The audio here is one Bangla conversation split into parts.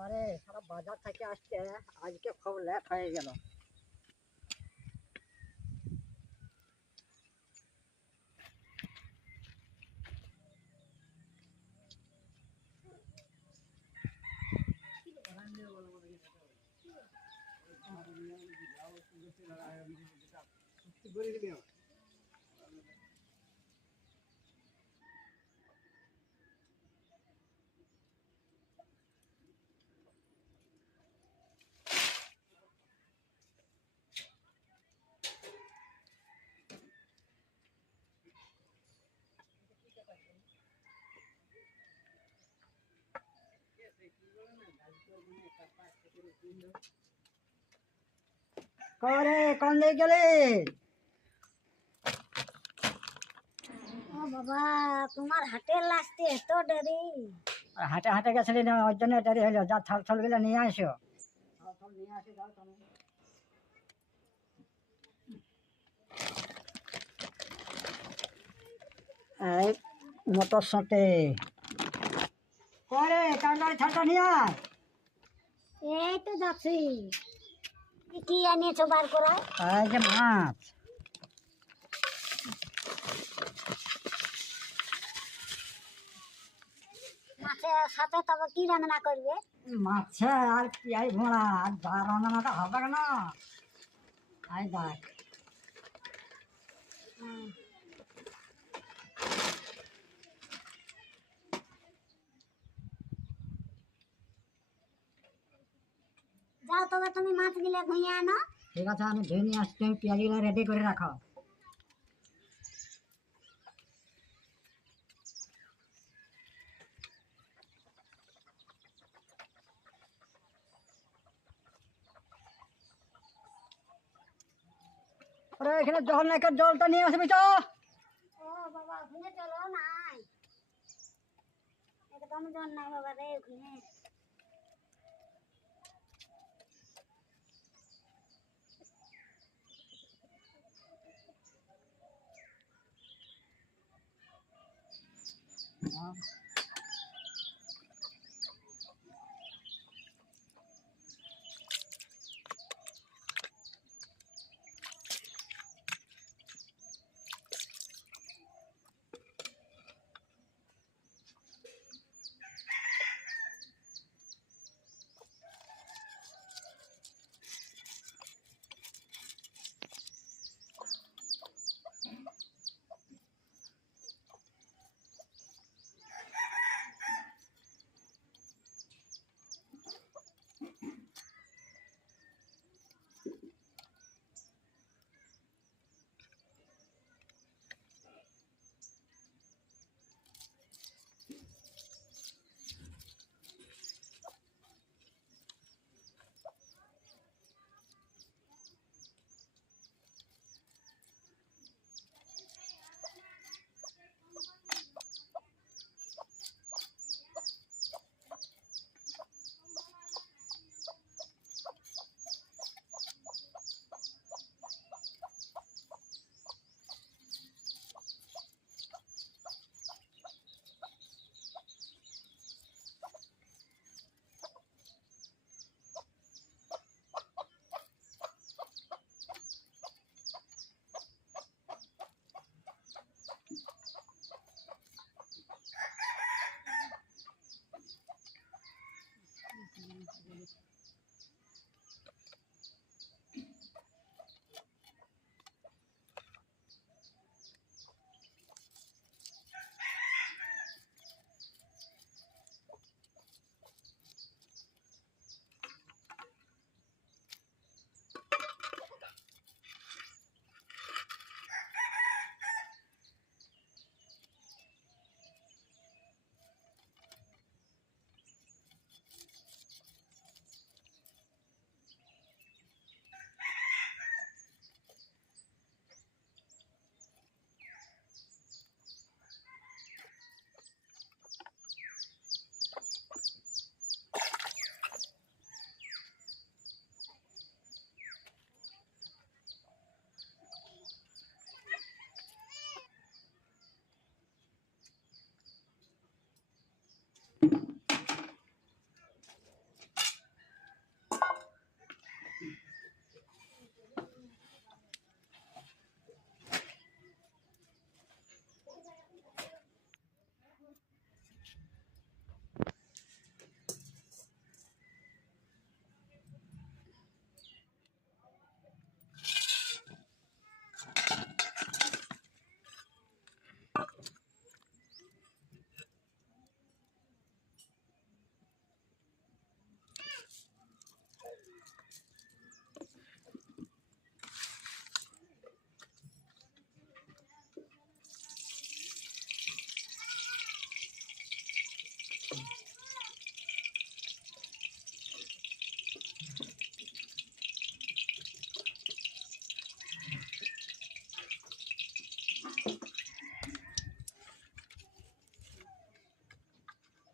বাবারে সারা বাজার থেকে আসতে আজকে খুব লেট হয়ে গেল। করে কোন দিকে গেলে? ও বাবা, তোমার হাটের আসতে এত দেরি? হাঁটে হাঁটে গেছিলি না, ওই জন্য দেরি হলো। যা থাল থাল গুলো নিয়ে আসো। থাল থাল নিয়ে আসি যাও তুমি। এই মটরশুঁটি করে তরকারি ছাড়টা নিয়ে আয়। এই তো যাচ্ছি। কি আনিয়েছো বার করা? এই যে মাছ। মাছের সাথে তবে কি রান্না করবে? মাছে আর পেঁয়াজ ভোঁড়া আর রান্নাটা হবে না। আই দেখ যাও তবে তুমি মাছগুলো ধুয়ে আনো। ঠিক আছে, আমি ধুয়ে নিয়ে আসছি। তুমি পেঁয়াজগুলো রেডি করে রাখো। ওরে এখানে জল নাকি, জলটা নিয়ে আসবি তো। ও বাবা, ওখানে চলো নাই, একদম জন নাই বাবা রে ওখানে।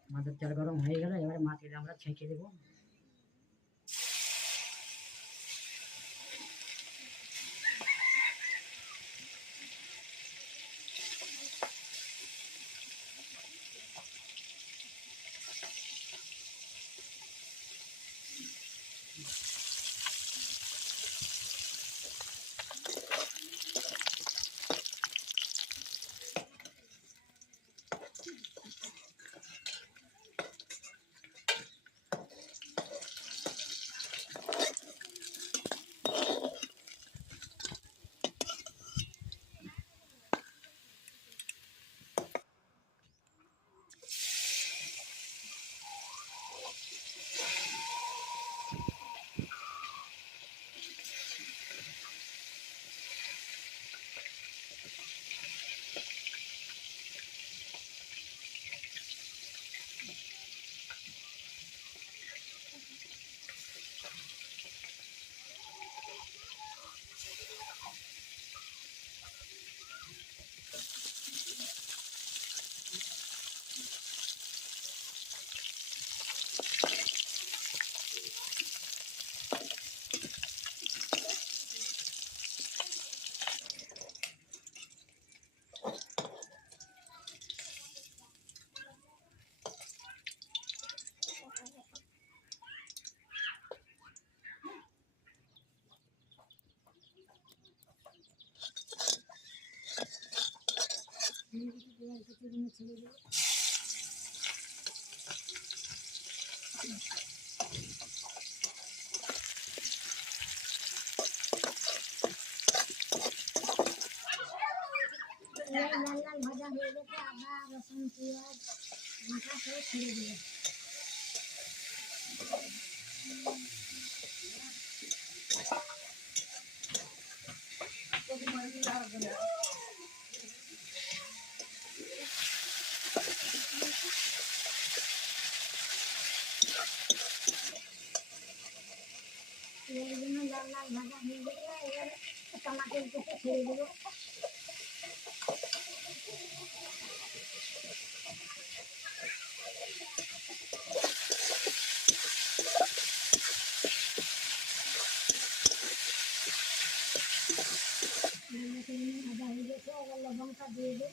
আমাদের তেল গরম হয়ে গেলে এবারে মাছগুলো আমরা ছেঁকে দেবো। লাল লাল ভাজা হয়ে গেছে, আদা রসুন পেঁয়াজ মাথা সব ছেড়ে দিয়ে লাল লাল ভাজা হয়ে গেছে, এবার টমাটোর কেটে ছেড়ে দেবো। ভাজা হয়ে গেছে, এবার লবণটা দিয়ে দেবো।